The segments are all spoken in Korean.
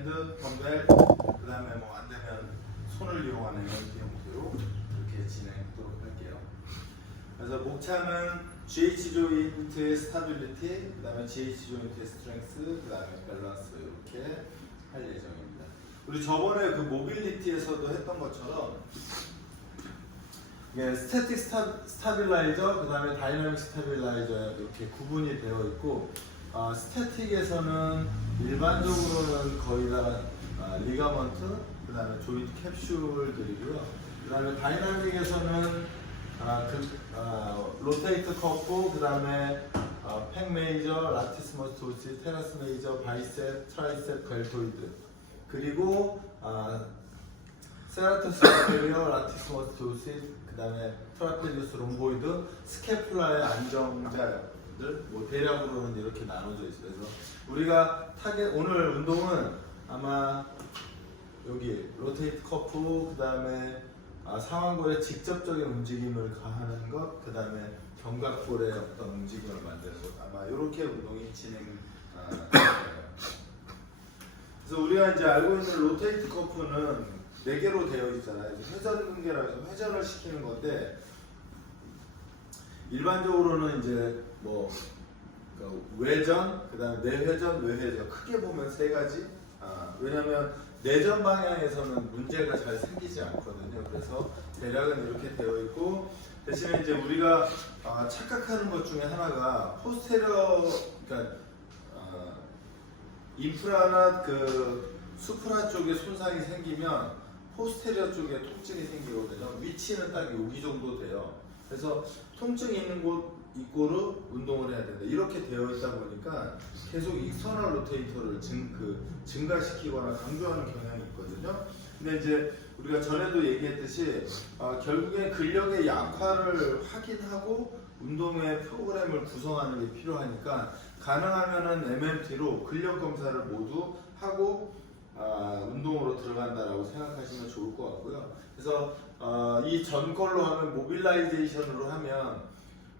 밴드, 덤벨, 그 다음에 뭐 안되면 손을 이용하는 MMT 형태로 이렇게 진행하도록 할게요. 그래서 목차는 GH 조인트의 스타빌리티, 그 다음에 GH 조인트의 스트렝스, 그 다음에 밸런스 이렇게 할 예정입니다. 우리 저번에 그 모빌리티에서도 했던 것처럼 스태틱 스타빌라이저, 그 다음에 다이나믹 스타빌라이저 이렇게 구분이 되어 있고, 스태틱에서는 일반적으로는 거의 다 리가먼트, 그 다음에 조인트 캡슐들이고요. 그 다음에 다이나믹에서는 로테이트 커프, 그 다음에 팩 메이저, 라티스머스 도시, 테라스 메이저, 바이셉, 트라이셉, 델토이드, 그리고 세라토스 아테리어, 라티스머스 도시, 그 다음에 트라페지우스 롬보이드, 스캐플라의 안정자들, 뭐 대략으로는 이렇게 나눠져 있어요. 그래서 우리가 오늘 운동은 아마 여기 로테이트 커프, 그 다음에 상완골의 직접적인 움직임을 가하는 것, 그 다음에 견갑골의 어떤 움직임을 만드는 것, 아마 이렇게 운동이 진행. 그래서 우리가 이제 알고 있는 로테이트 커프는 4개로 되어 있잖아요. 회전 근개라 해서 회전을 시키는 건데, 일반적으로는 이제 뭐 외전, 그 다음에 내회전, 외회전, 크게 보면 3가지. 왜냐면 내전 방향에서는 문제가 잘 생기지 않거든요. 그래서 대략은 이렇게 되어 있고, 대신에 이제 우리가 착각하는 것 중에 하나가 포스테리어, 그러니까 인프라나 그 수프라 쪽에 손상이 생기면 포스테리어 쪽에 통증이 생기거든요. 위치는 딱 여기 정도 돼요. 그래서 통증이 있는 곳 이꼬로 운동을 해야 된다. 이렇게 되어 있다 보니까 계속 익스터널 로테이터를 증가시키거나 강조하는 경향이 있거든요. 근데 이제 우리가 전에도 얘기했듯이 결국엔 근력의 약화를 확인하고 운동의 프로그램을 구성하는 게 필요하니까 가능하면은 MMT로 근력 검사를 모두 하고 운동으로 들어간다라고 생각하시면 좋을 것 같고요. 그래서 이 전 걸로 하면 모빌라이제이션으로 하면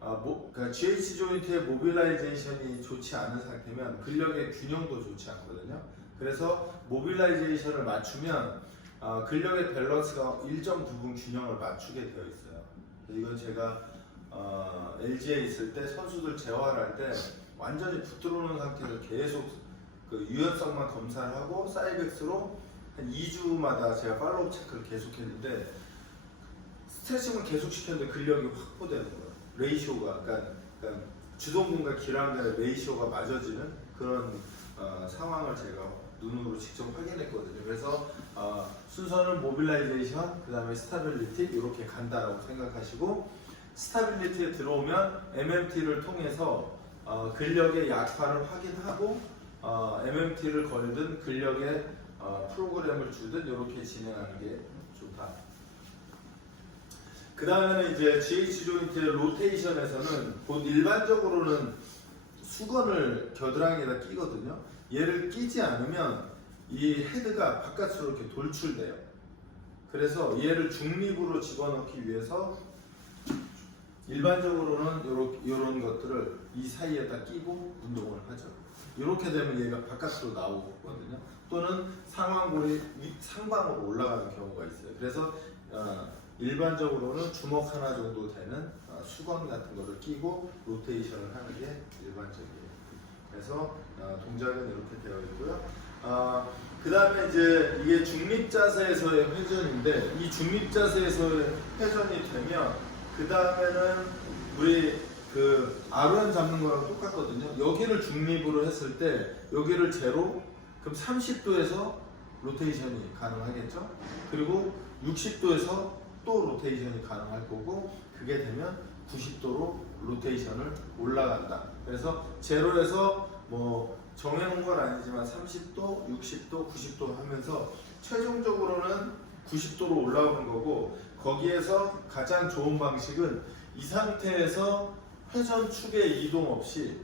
그러니까 GH 조인트의 모빌라이제이션이 좋지 않은 상태면 근력의 균형도 좋지 않거든요. 그래서 모빌라이제이션을 맞추면 근력의 밸런스가 일정 부분 균형을 맞추게 되어 있어요. 이건 제가 LG에 있을 때 선수들 재활할 때 완전히 붙들어오는 상태에서 계속 그 유연성만 검사를 하고 사이벡스로 한 2주마다 제가 팔로우 체크를 계속했는데 스트레칭을 계속 시켰는데 근력이 확보되는 거예요. 레이쇼가, 그러니까 주동근과 기량간의 레이쇼가 맞아지는 그런 상황을 제가 눈으로 직접 확인했거든요. 그래서 순서는 모빌라이제이션, 그 다음에 스타빌리티 이렇게 간다라고 생각하시고, 스타빌리티에 들어오면 MMT를 통해서 근력의 약화를 확인하고 MMT를 걸든 근력의 프로그램을 주든 이렇게 진행하는 게 좋다. 그 다음에는 이제 GH 조인트의 로테이션에서는 곧 일반적으로는 수건을 겨드랑이에다 끼거든요. 얘를 끼지 않으면 이 헤드가 바깥으로 이렇게 돌출돼요. 그래서 얘를 중립으로 집어넣기 위해서 일반적으로는 이런 것들을 이 사이에다 끼고 운동을 하죠. 이렇게 되면 얘가 바깥으로 나오거든요. 또는 상완골이 상방으로 올라가는 경우가 있어요. 그래서 일반적으로는 주먹 하나 정도 되는 수건 같은 거를 끼고 로테이션을 하는 게 일반적이에요. 그래서 동작은 이렇게 되어 있고요. 그 다음에 이제 이게 중립 자세에서의 회전인데, 이 중립 자세에서의 회전이 되면 그 다음에는 우리 그 R1 잡는 거랑 똑같거든요. 여기를 중립으로 했을 때 여기를 제로, 그럼 30도에서 로테이션이 가능하겠죠. 그리고 60도에서 또 로테이션이 가능할 거고, 그게 되면 90도로 로테이션을 올라간다. 그래서 제로에서 뭐 정해놓은 건 아니지만 30도, 60도, 90도 하면서 최종적으로는 90도로 올라오는 거고, 거기에서 가장 좋은 방식은 이 상태에서 회전축의 이동 없이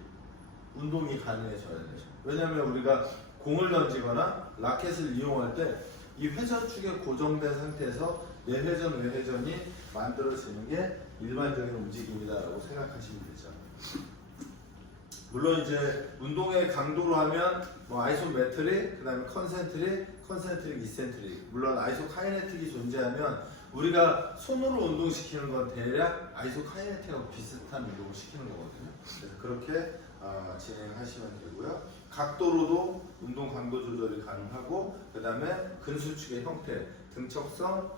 운동이 가능해져야 되죠. 왜냐하면 우리가 공을 던지거나 라켓을 이용할 때 이 회전축에 고정된 상태에서 내회전, 외회전이 만들어지는 게 일반적인 움직임이다라고 생각하시면 되죠. 물론 이제 운동의 강도로 하면 뭐 아이소메트릭, 그다음에 컨센트릭, 이센트릭. 물론 아이소카이네틱이 존재하면 우리가 손으로 운동시키는 건 대략 아이소카이네틱하고 비슷한 운동을 시키는 거거든요. 그래서 그렇게 진행하시면 되고요. 각도로도 운동 강도 조절이 가능하고, 그다음에 근수축의 형태, 등척성,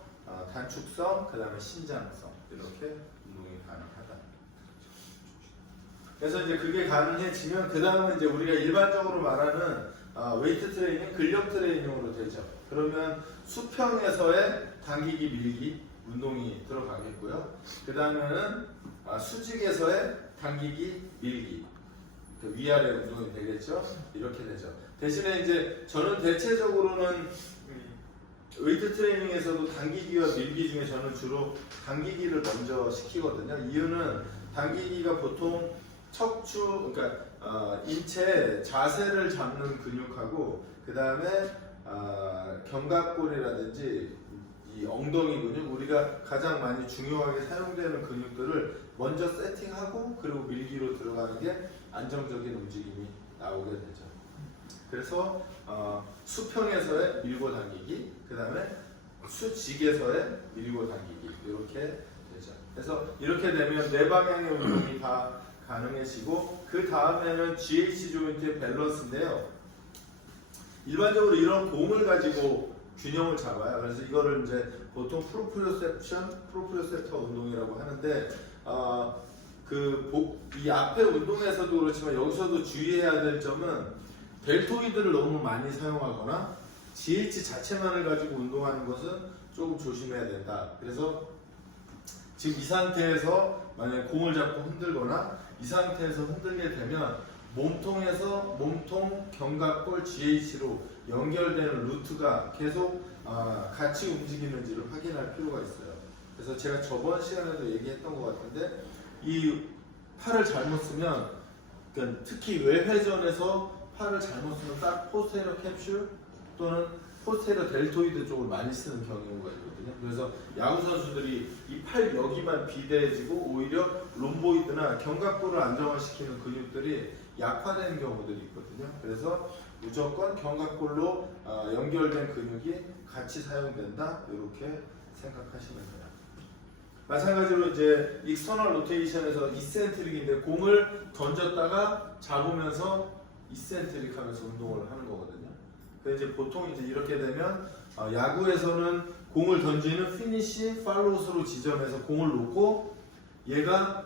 단축성, 그다음에 신장성 이렇게 운동이 가능하다. 그래서 이제 그게 가능해지면 그 다음은 이제 우리가 일반적으로 말하는 웨이트 트레이닝, 근력 트레이닝으로 되죠. 그러면 수평에서의 당기기, 밀기 운동이 들어가겠고요. 그 다음에는 수직에서의 당기기, 밀기, 그 위아래 운동이 되겠죠. 이렇게 되죠. 대신에 이제 저는 대체적으로는 웨이트 트레이닝에서도 당기기와 밀기 중에 저는 주로 당기기를 먼저 시키거든요. 이유는 당기기가 보통 척추, 그러니까 인체 자세를 잡는 근육하고, 그 다음에 견갑골이라든지 이 엉덩이 근육, 우리가 가장 많이 중요하게 사용되는 근육들을 먼저 세팅하고 그리고 밀기로 들어가는 게 안정적인 움직임이 나오게 되죠. 그래서 수평에서의 밀고 당기기, 그 다음에 수직에서의 밀고 당기기 이렇게 되죠. 그래서 이렇게 되면 네 방향의 운동이 다 가능해지고, 그 다음에는 GH 조인트의 밸런스인데요. 일반적으로 이런 공을 가지고 균형을 잡아요. 그래서 이거를 이제 보통 프로프리오셉터 운동이라고 하는데, 이 앞에 운동에서도 그렇지만 여기서도 주의해야 될 점은 델토이드를 너무 많이 사용하거나 GH 자체만을 가지고 운동하는 것은 조금 조심해야 된다. 그래서 지금 이 상태에서 만약에 공을 잡고 흔들거나 이 상태에서 흔들게 되면 몸통에서 몸통, 견갑골, GH로 연결되는 루트가 계속 같이 움직이는지를 확인할 필요가 있어요. 그래서 제가 저번 시간에도 얘기했던 것 같은데, 이 팔을 잘못 쓰면, 그러니까 특히 외회전에서 팔을 잘못 쓰면 딱 포스테리어 캡슐 또는 포스테리어 델토이드 쪽을 많이 쓰는 경우가 있거든요. 그래서 야구 선수들이 이 팔 여기만 비대해지고 오히려 롬보이드나 견갑골을 안정화시키는 근육들이 약화되는 경우들이 있거든요. 그래서 무조건 견갑골로 연결된 근육이 같이 사용된다, 이렇게 생각하시면 돼요. 마찬가지로 이제 익스터널 로테이션에서 이센트릭인데 공을 던졌다가 잡으면서 이센트릭 하면서 운동을 하는 거거든요. 그래서 이제 보통 이제 이렇게 되면 야구에서는 공을 던지는 피니시 팔로우스로 지점에서 공을 놓고 얘가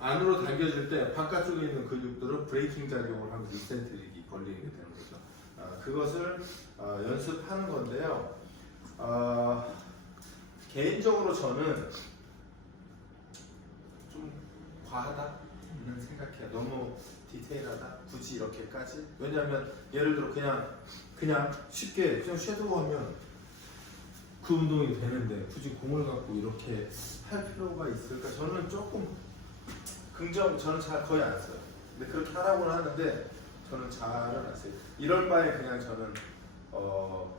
안으로 당겨질 때 바깥쪽에 있는 근육들은 브레이킹 작용을 하면서 이센트릭이 걸리게 되는 거죠. 그것을 연습하는 건데요. 개인적으로 저는 좀 과하다는 생각해요. 너무 디테일하다? 굳이 이렇게까지? 왜냐하면 예를 들어 그냥 쉽게 그냥 섀도우하면 그 운동이 되는데 굳이 공을 갖고 이렇게 할 필요가 있을까? 저는 조금 저는 잘 거의 안 써요. 근데 그렇게 하라고는 하는데 저는 잘은 안 써요. 이럴 바에 그냥 저는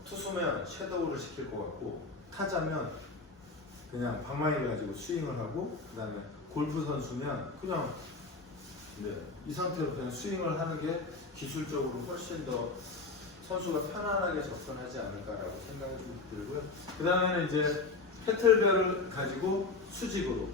투수면 섀도우를 시킬 것 같고, 타자면 그냥 방망이를 가지고 스윙을 하고, 그 다음에 골프 선수면 그냥 이 상태로 그냥 스윙을 하는 게 기술적으로 훨씬 더 선수가 편안하게 접근하지 않을까라고 생각이 좀 들고요. 그 다음에는 이제 캐틀벨을 가지고 수직으로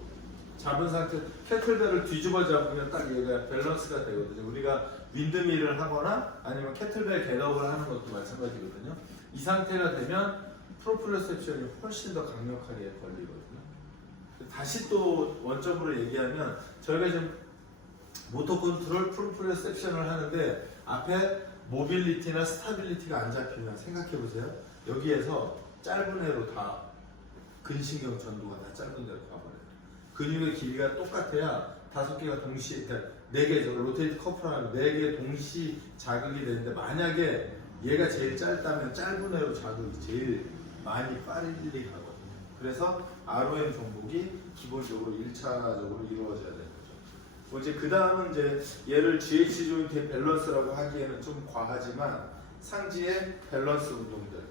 잡은 상태, 캐틀벨을 뒤집어 잡으면 딱 얘가 밸런스가 되거든요. 우리가 윈드밀을 하거나 아니면 캐틀벨 겟업을 하는 것도 마찬가지거든요. 이 상태가 되면 프로프리오셉션이 훨씬 더 강력하게 걸리거든요. 다시 또 원점으로 얘기하면 저희가 지금 모터 컨트롤 프로프리오셉션을 하는데 앞에 모빌리티나 스타빌리티가 안 잡히면 생각해 보세요. 여기에서 짧은 애로 다 근신경 전도가 다 짧은 데로 가버려요. 근육의 길이가 똑같아야 5개가 동시에, 그러니까 4개, 로테이트 커플하면 4개 동시 자극이 되는데, 만약에 얘가 제일 짧다면 짧은 애로 자극이 제일 많이 빨리 가거든요. 그래서 ROM 정복이 기본적으로 1차적으로 이루어져야 되는 거죠. 이제 그 다음은 이제 얘를 GH 조인트의 밸런스라고 하기에는 좀 과하지만 상지의 밸런스 운동들,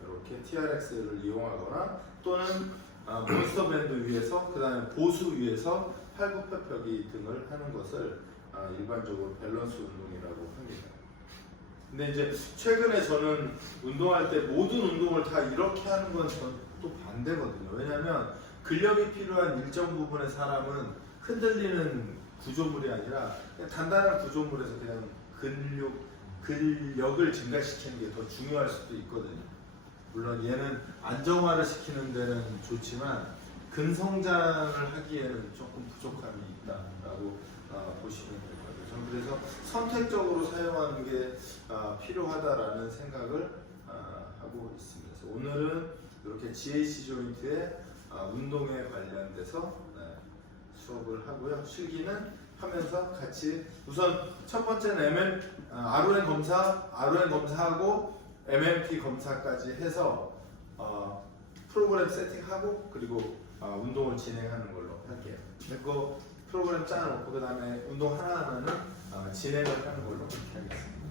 이렇게 TRX를 이용하거나 또는 몬스터 밴드 위에서, 그 다음에 보수 위에서 팔굽혀펴기 등을 하는 것을 일반적으로 밸런스 운동이라고 합니다. 근데 이제 최근에 저는 운동할 때 모든 운동을 다 이렇게 하는 건 전 또 반대거든요. 왜냐하면 근력이 필요한 일정 부분의 사람은 흔들리는 구조물이 아니라 그냥 단단한 구조물에서 그냥 근력을 증가시키는 게 더 중요할 수도 있거든요. 물론 얘는 안정화를 시키는 데는 좋지만 근성장을 하기에는 조금 부족함이 있다라고 보시면 될 것 같아요. 저는 그래서 선택적으로 사용하는 게 필요하다라는 생각을 하고 있습니다. 그래서 오늘은 이렇게 GAC 조인트의 운동에 관련돼서 수업을 하고요. 실기는 하면서 같이 우선 첫 번째는 RON 검사하고 MMT 검사까지 해서 프로그램 세팅하고 그리고 운동을 진행하는 걸로 할게요. 그거 프로그램 짜놓고 그 다음에 운동 하나하나는 진행을 하는 걸로 그렇게 하겠습니다.